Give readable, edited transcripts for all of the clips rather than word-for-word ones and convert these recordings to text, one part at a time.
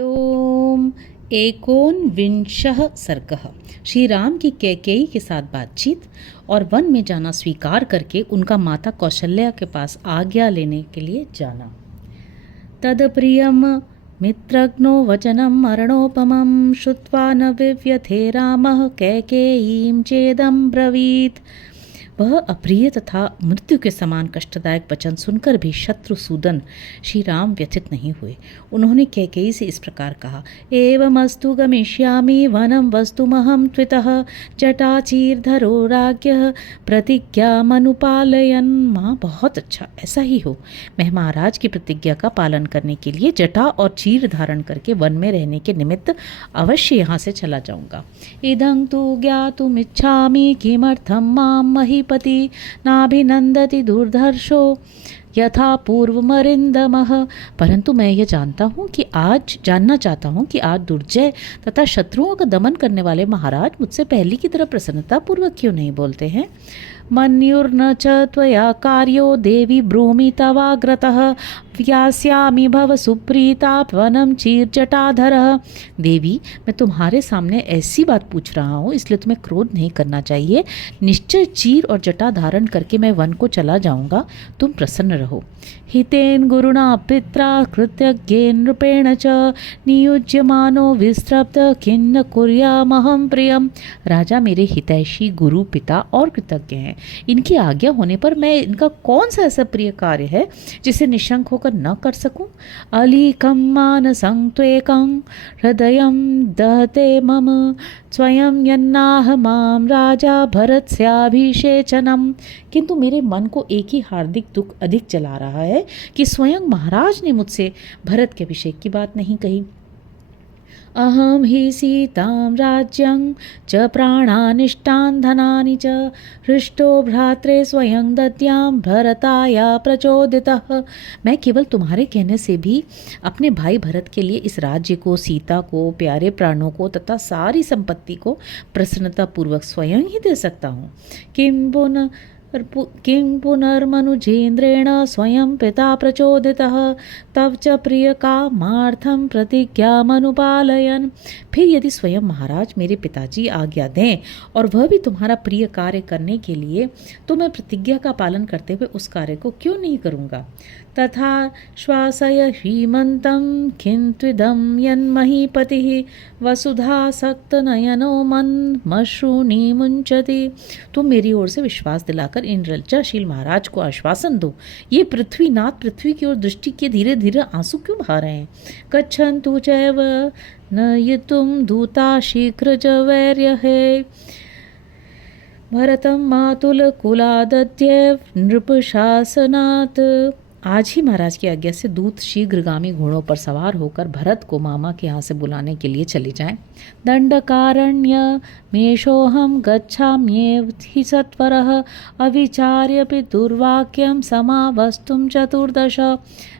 ओम एकोनविंशः सर्गः। श्री राम की कैकेयी के साथ बातचीत और वन में जाना स्वीकार करके उनका माता कौशल्या के पास आज्ञा लेने के लिए जाना। तदप्रियम मित्रज्ञो वचनं मरणोपमं श्रुत्वा न विव्यथे रामः कैकेयीं चेदं ब्रवीत्। वह अप्रिय तथा मृत्यु के समान कष्टदायक वचन सुनकर भी शत्रुसूदन श्री राम व्यथित नहीं हुए। उन्होंने कैकेयी से इस प्रकार कहा, एवमस्तु गमिष्यामि वनं वस्तुमहं त्वितः जटाचीर्धरो राज्ञः प्रतिज्ञामनुपालयन्। माँ, बहुत अच्छा, ऐसा ही हो। मैं महाराज की प्रतिज्ञा का पालन करने के लिए जटा और चीर धारण करके वन में रहने के निमित्त अवश्य यहाँ से चला जाऊँगा। इदं तु ज्ञातुमिच्छामि किमर्थं मां महीपति नाभिनंदति दुर्धर्षो यथा पूर्वमरिंदमः। परंतु मैं यह जानना चाहता हूँ कि आज दुर्जय तथा शत्रुओं का दमन करने वाले महाराज मुझसे पहले की तरह प्रसन्नता पूर्वक क्यों नहीं बोलते हैं। मन्युर्न च त्वया कार्यो देवी ब्रूमि तवाग्रतः व्यास्यामि भव सुप्रीता वनं चीरजटाधरः। देवी, मैं तुम्हारे सामने ऐसी बात पूछ रहा हूँ, इसलिए तुम्हें क्रोध नहीं करना चाहिए। निश्चय चीर और जटा धारण करके मैं वन को चला जाऊँगा, तुम प्रसन्न रहो। हितेन गुरुणा पित्रा कृतज्ञेन नृपेण च नियुज्यमानो विस्त्रप्त खिन्न कुर्यामहं प्रियम। राजा मेरे हितैषी गुरु, पिता और कृतज्ञ हैं। इनकी आज्ञा होने पर मैं इनका कौन सा ऐसा प्रिय कार्य है जिसे निशंक होकर न कर सकूं। अलीकं मानसं त्वेकं हृदयं दहते मम स्वयं यन्नाह माम राजा भरतस्याभिषेचनम। किंतु मेरे मन को एक ही हार्दिक दुख अधिक जला रहा है कि स्वयं महाराज ने मुझसे भरत के अभिषेक की बात नहीं कही। अहम ही सीतां राज्यं च प्राणानिष्टान् धनानि च हृष्टो भ्रात्रे स्वयं दद्यां भरताया प्रचोदितः। मैं केवल तुम्हारे कहने से भी अपने भाई भरत के लिए इस राज्य को, सीता को, प्यारे प्राणों को तथा सारी संपत्ति को प्रसन्नतापूर्वक स्वयं ही दे सकता हूँ। किं पुनर्मनुजेन्द्रेण स्वयं पिता प्रचोदितः तव च प्रिय कामार्थं प्रतिज्ञामनुपालयन्। फिर यदि स्वयं महाराज मेरे पिताजी आज्ञा दें और वह भी तुम्हारा प्रिय कार्य करने के लिए, तो मैं प्रतिज्ञा का पालन करते हुए उस कार्य को क्यों नहीं करूँगा। तथा श्वासय श्रीमन्तं किन्त्विदं यन्महीपतिः वसुधासक्तनयनो मन्मश्रूणि मुञ्चति। तुम मेरी ओर से विश्वास दिलाकर इन लज्जाशील महाराज को आश्वासन दो। ये पृथ्वीनाथ पृथ्वी की ओर दृष्टि के धीरे धीरे आंसू क्यों बहा रहे हैं। गच्छन्तु चैव नयितुं दूता शीघ्र च वैर्यहे भरतं मातुल कुलादत्येव नृपशासनात्। आज ही महाराज की आज्ञा से दूत शीघ्रगामी घोड़ों पर सवार होकर भरत को मामा के यहाँ से बुलाने के लिए चले जाएं। दंडकारण्य मेषोहम गच्छाम्येव हि सत्वरः अविचार्यपि दुर्वाक्यम समावस्तुम चतुर्दश।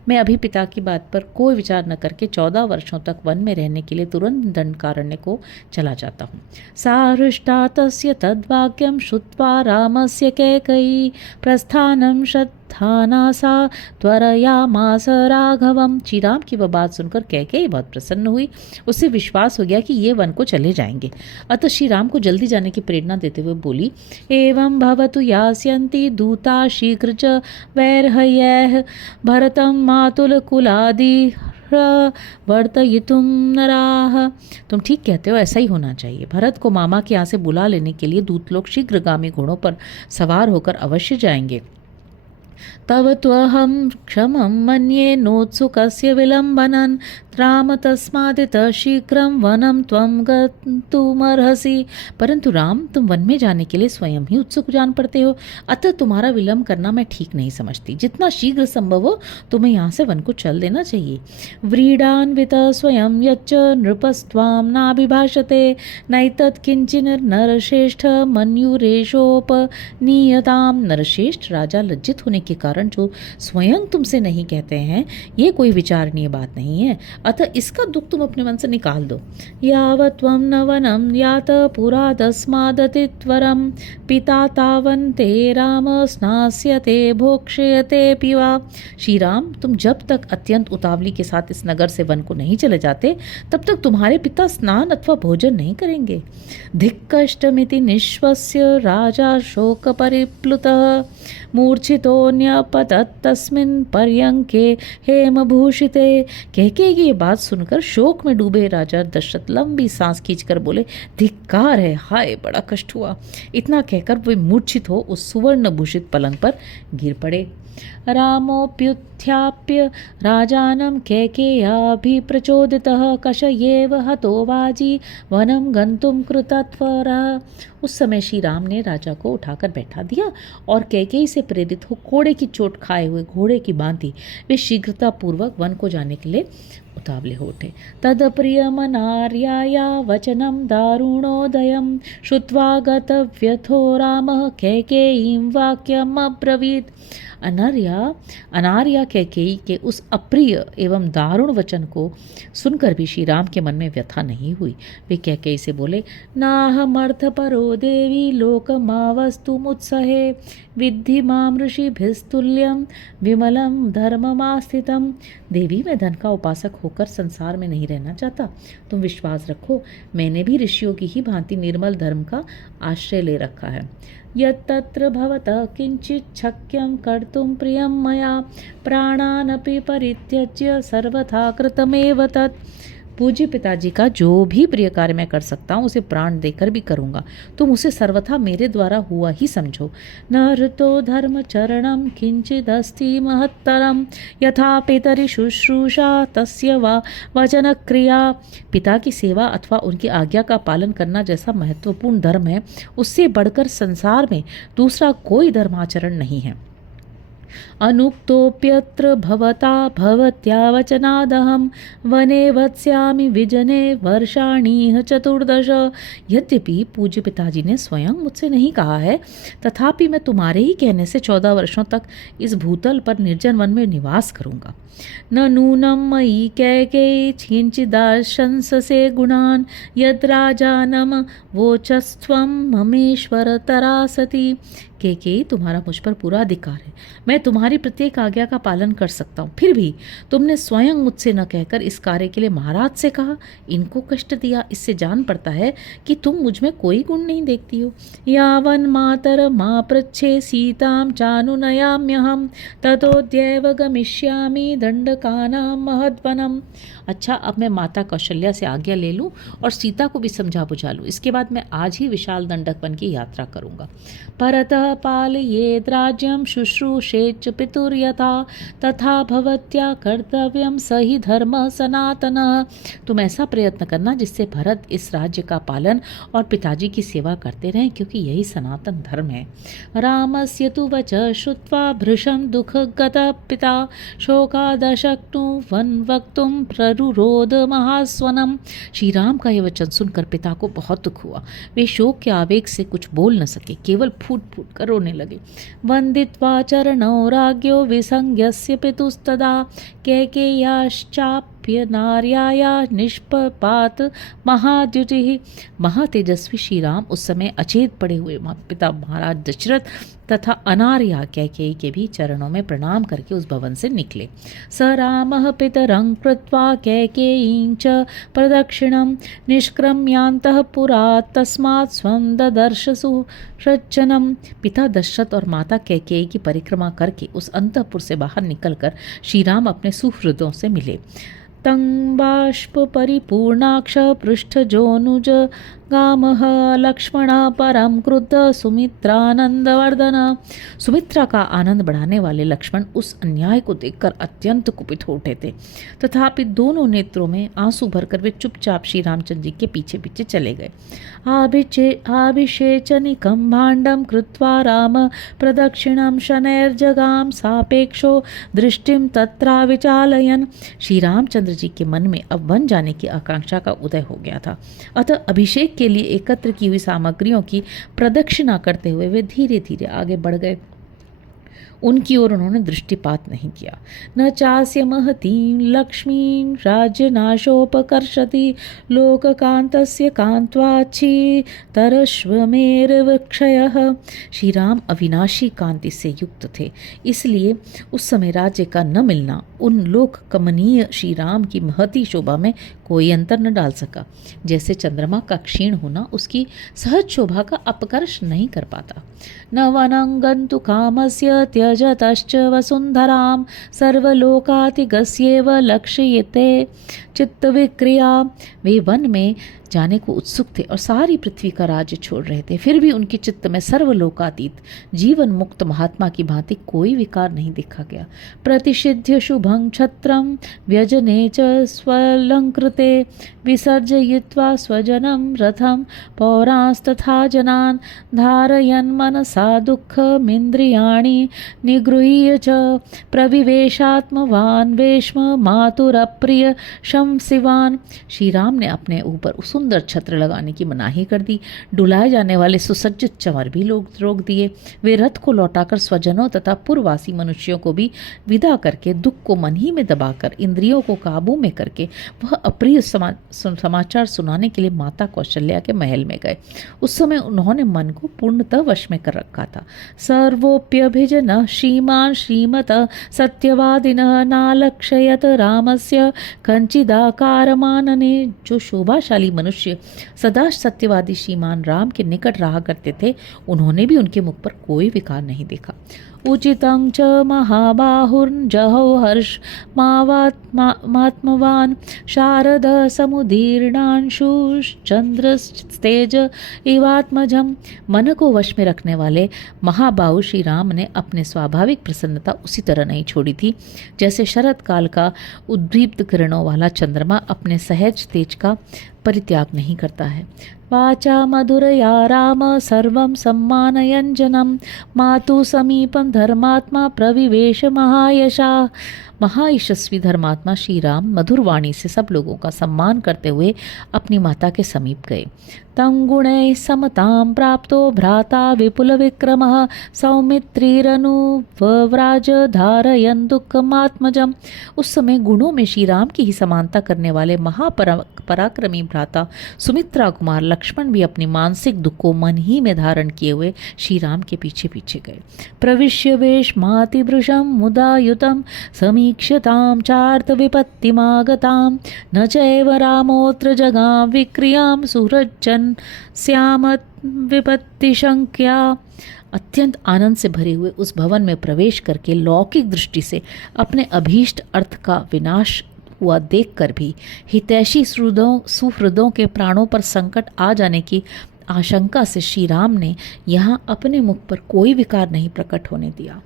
मैं अभी पिता की बात पर कोई विचार न करके 14 वर्षों तक वन में रहने के लिए तुरंत दंडकारण्य को चला जाता हूँ। सा हृष्टा तस्य तद्वाक्यम श्रुत्वा रामस्य कैकेयी प्रस्थानं श्रद्धाना सा त्वरयामास राघवम। श्री राम की वह बात सुनकर कैकेयी बहुत प्रसन्न हुई। उससे विश्वास हो गया कि ये वन को चले जाएंगे। अतः श्री राम को जल्दी जाने की प्रेरणा देते हुए बोली, एवं भवतु यास्यन्ति दूता शीघ्र च वैर्हयैः भरतं मातुल कुलादि वर्तयितुं नराः। तुम ठीक कहते हो, ऐसा ही होना चाहिए। भरत को मामा के यहाँ से बुला लेने के लिए दूत लोग शीघ्रगामी घोड़ों पर सवार होकर अवश्य जाएंगे। तव त्वहं क्षमं मन्ये नोत्सुकस्य विलम्बनं राम तस्मादितः शीघ्रं वनं त्वं गन्तुमर्हसि। परंतु राम, तुम वन में जाने के लिए स्वयं ही उत्सुक जान पड़ते हो, अतः तुम्हारा विलम्ब करना मैं ठीक नहीं समझती। जितना शीघ्र संभव हो तुम्हें यहाँ से वन को चल देना चाहिए। व्रीडान्वित स्वयं यच्च नृपस्त्वां नाभिभाषते नैतत् किंचिन नरश्रेष्ठ मन्युरेशोपनीयतां। नरश्रेष्ठ, राजा लज्जित होने के कारण जो स्वयं तुमसे नहीं कहते हैं, ये कोई विचारणीय बात नहीं है। अतः इसका दुख तुम अपने मन से निकाल दो। यावत्वं न वनं यात पुरा तस्मादतित्वरं पिता तावन्ते राम स्नास्यते भोक्ष्यते पिवा। श्री राम, तुम जब तक अत्यंत उतावली के साथ इस नगर से वन को नहीं चले जाते, तब तक तुम्हारे पिता स्नान अथवा भोजन नहीं करेंगे। धिक्कष्टमिति निश्वस्य राजा शोक परिप्लुतः मूर्छितोऽन्यपतत् तस्मिन् पर्यंके हेमभूषिते। कहके ये बात सुनकर शोक में डूबे राजा दशरथ लंबी सांस खींचकर बोले, धिक्कार है, हाय बड़ा कष्ट हुआ। इतना कहकर वे मूर्छित हो उस सुवर्ण भूषित पलंग पर गिर पड़े। रामोऽप्युत्थाप्य राजानं कैकेय्याभिप्रचोदितः कषयेव हतो वाजी वनं गन्तुं कृतत्वरः। उस समय श्री राम ने राजा को उठाकर बैठा दिया और कैकेयी से प्रेरित हो घोड़े की चोट खाए हुए घोड़े की भांति वे शीघ्रता पूर्वक वन को जाने के लिए उतावले हो उठे। तदप्रियमनार्याया वचनं दारुणोदयं श्रुत्वा गतव्यथो रामः कैकेयीं वाक्यम् अब्रवीत्। अनार्या कैकेयी के उस अप्रिय एवं दारुण वचन को सुनकर भी श्री राम के मन में व्यथा नहीं हुई। वे कैकेयी से बोले, नाहमर्थपरो देवी लोकमावस्तुमुत्सहे विद्धि मां ऋषिभिस्तुल्यं विमलं धर्ममास्थितम्। देवी, मैं धन का उपासक होकर संसार में नहीं रहना चाहता। तुम विश्वास रखो, मैंने भी ऋषियों की ही भांति निर्मल धर्म का आश्रय ले रखा है। यत्तत्र भवतः किंचित् शक्यं कर्तुं प्रियं मया प्राणानपि परित्यज्य सर्वथा कृतमेव तत्। पूज्य पिताजी का जो भी प्रिय कार्य मैं कर सकता हूँ उसे प्राण देकर भी करूँगा। तुम उसे सर्वथा मेरे द्वारा हुआ ही समझो। न ऋतो धर्मचरणं किंचिदस्ति महत्तरं यथा पितरि शुश्रूषा तस्य वा वचन क्रिया। पिता की सेवा अथवा उनकी आज्ञा का पालन करना जैसा महत्वपूर्ण धर्म है, उससे बढ़कर संसार में दूसरा कोई धर्माचरण नहीं है। अनुक्तोऽप्यत्र भवता भवत्या वचनादहं वने वत्स्यामि विजने वर्षाणि 14। यद्यपि पूज्य पिताजी ने स्वयं मुझसे नहीं कहा है, तथापि मैं तुम्हारे ही कहने से 14 वर्षों तक इस भूतल पर निर्जन वन में निवास करूंगा। न नूनं मयि कैकेयी किंचिदाशंससे गुणान् यद् राजानं वोचस्त्वं ममेश्वर तरासति। कैकेयी, तुम्हारा मुझ पर पूरा अधिकार है, मैं तुम्हारी प्रत्येक आज्ञा का पालन कर सकता हूँ। फिर भी तुमने स्वयं मुझसे न कहकर इस कार्य के लिए महाराज से कहा, इनको कष्ट दिया। इससे जान पड़ता है कि तुम मुझ में कोई गुण नहीं देखती हो। यावन् मातर मा पृच्छे सीतां चानुनयाम्यहं ततोऽद्यैव गमिष्यामि दंडकानां महद्वनम्। अच्छा, अब मैं माता कौशल्या से आज्ञा ले लूँ और सीता को भी समझा बुझा लूँ। इसके बाद मैं आज ही विशाल दंडक वन की यात्रा करूँगा। परतः पालयेद् राज्यं शुश्रूषेच पितुर्यथा तथा भवत्या कर्तव्यं स हि धर्मः सनातनः। तुम ऐसा प्रयत्न करना जिससे भरत इस राज्य का पालन और पिताजी की सेवा करते रहें, क्योंकि यही सनातन धर्म है। रामस्य तु वच श्रुत्वा भृशं दुःखगतः पिता शोकादशक्तु वक्तुं प्ररुरोध महास्वनम। श्री राम का यह वचन सुनकर पिता को बहुत दुख हुआ। वे शोक के आवेग से कुछ बोल न सके, केवल फूट फूट कर रोने लगे। वंदित्वा चरणौ राज्ञो विसंज्ञस्य पितुस्तदा कैकेय्याश्चाप्य नार्याया निष्पात महाद्युतिः। महातेजस्वी श्री राम उस समय अचेत पड़े हुए पिता महाराज दशरथ तथा अनार्या कैकेयी के भी चरणों में प्रणाम करके उस भवन से निकले। स रामः पितरं कृत्वा कैकेयीं च प्रदक्षिणं निष्क्रम्यान्तः पुरात् तस्मात् स्वं ददर्श सुहृज्जनम्। पिता दशरथ और माता कैकेयी की परिक्रमा करके उस अंतःपुर से बाहर निकलकर श्री राम अपने सुहृदों से मिले। तं बाष्प परिपूर्णाक्ष पृष्ठजोनुज गामः लक्ष्मण परम क्रुद्ध सुमित्रानंदवर्धन। सुमित्रा का आनंद बढ़ाने वाले लक्ष्मण उस अन्याय को देखकर अत्यंत कुपित हो उठे थे। तथापि दोनों नेत्रों में आंसू भरकर वे चुपचाप श्री रामचंद्र जी के पीछे पीछे चले गए। आभिषेचनिकं भाण्डं कृत्वा राम प्रदक्षिणं शनैर्जगाम सापेक्षो दृष्टिं तत्रा विचालयन। श्री रामचंद्र जी के मन में अब वन जाने की आकांक्षा का उदय हो गया था। अतः अभिषेक के लिए एकत्र की हुई सामग्रियों की प्रदक्षिणा करते हुए वे धीरे धीरे आगे बढ़ गए। उनकी ओर उन्होंने दृष्टिपात नहीं किया। न चास्य महतीं लक्ष्मीं राज्यनाशोपकर्षति लोककांतस्य कांत्वाच्छी तरश्वमेरवक्षयः। श्री राम अविनाशी कांति से युक्त थे, इसलिए उस समय राज्य का न मिलना उन लोक कमनीय श्री राम की महती शोभा में कोई अंतर न डाल सका। जैसे चंद्रमा का क्षीण होना उसकी सहज शोभा का अपकर्ष नहीं कर पाता। न वनं गन्तु कामस्य त्यजतश्च वसुंधरां सर्वलोकातिगस्येव लक्ष्यते चित्तविक्रिया। वे वन में जाने को उत्सुक थे और सारी पृथ्वी का राज्य छोड़ रहे थे, फिर भी उनके चित्त में सर्वलोकातीत जीवन मुक्त महात्मा की भांति कोई विकार नहीं देखा गया। प्रतिषिध्य शुभं छत्रं व्यजने च स्वलंकृते विसर्जयित्वा स्वजनं रथं पौरांस्तथा जनान् धारयन् मनसा दुःखमिन्द्रियाणि निगृह्य च प्रविवेशात्मवान् वेश्म मातुरप्रिय शंसिवान्। श्री राम ने अपने ऊपर सुंदर छत्र लगाने की मनाही कर दी। डुलाए जाने वाले सुसज्जित चंवर भी लोग रोक दिए। वे रथ को लौटाकर स्वजनों तथा पूर्ववासी मनुष्यों को भी विदा करके दुख को मन ही में दबाकर इंद्रियों को काबू में करके वह अप्रिय समाचार सुनाने के लिए माता कौशल्या के महल में गए। उस समय उन्होंने मन को पूर्णतः वश में कर रखा था। सर्वोप्यभिजन श्रीमान श्रीमत सत्यवादिनः नालक्षयत रामस्य कंचिदाकारमानने। जो शोभाशाली मनुष्य सदा सत्यवादी श्रीमान राम के निकट रहा करते थे, उन्होंने भी उनके मुख पर कोई विकार नहीं देखा। उचितं च महाबाहुर्जहौ हर्ष मात्मवान् शारद समुदीर्णांशुश्चंद्रस्तेज इवात्मजम्। मन को वश में रखने वाले महाबाहु श्री राम ने अपने स्वाभाविक प्रसन्नता उसी तरह नहीं छोड़ी थी जैसे शरद काल का उद्दीप्त किरणों वाला चंद्रमा अपने सहज तेज का परित्याग नहीं करता है। वाचा मधुरया राम सर्वं सम्मानयन् जनम् मातु समीपं धर्मात्मा प्रविवेश महायशा। महायशस्वी धर्मात्मा श्री राम मधुर वाणी से सब लोगों का सम्मान करते हुए अपनी माता के समीप गए। तं गुणैः समतां प्राप्तो भ्राता विपुल विक्रमः सौमित्रीरनुव्राज धारयन् दुःखमात्मजम्। उस समय गुणों में श्री राम की ही समानता करने वाले महापराक्रमी भ्राता सुमित्रा कुमार लक्ष्मण भी अपनी मानसिक दुख को मन ही में धारण किए हुए श्री राम के पीछे पीछे गए। प्रविश्य वेशमातिभृशं मुदायुतं समीक्ष्यतां चार्थ विपत्तिमागतां न चैव रामोऽत्र जगाम विक्रियां सुहृज्जन् श्यामत विपत्तिशंक्या। अत्यंत आनंद से भरे हुए उस भवन में प्रवेश करके लौकिक दृष्टि से अपने अभीष्ट अर्थ का विनाश हुआ देखकर भी हितैषी सुहृदों के प्राणों पर संकट आ जाने की आशंका से श्री राम ने यहाँ अपने मुख पर कोई विकार नहीं प्रकट होने दिया।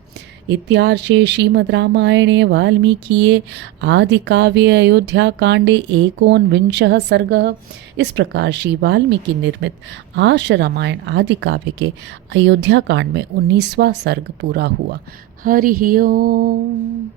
इत्यार्षे श्रीमद् रामायणे वाल्मीकिये आदि काव्ये अयोध्या कांडे 19 सर्गः। इस प्रकार श्री वाल्मीकि निर्मित आर्ष रामायण आदि काव्य के अयोध्या कांड में 19वां सर्ग पूरा हुआ। हरि ओम।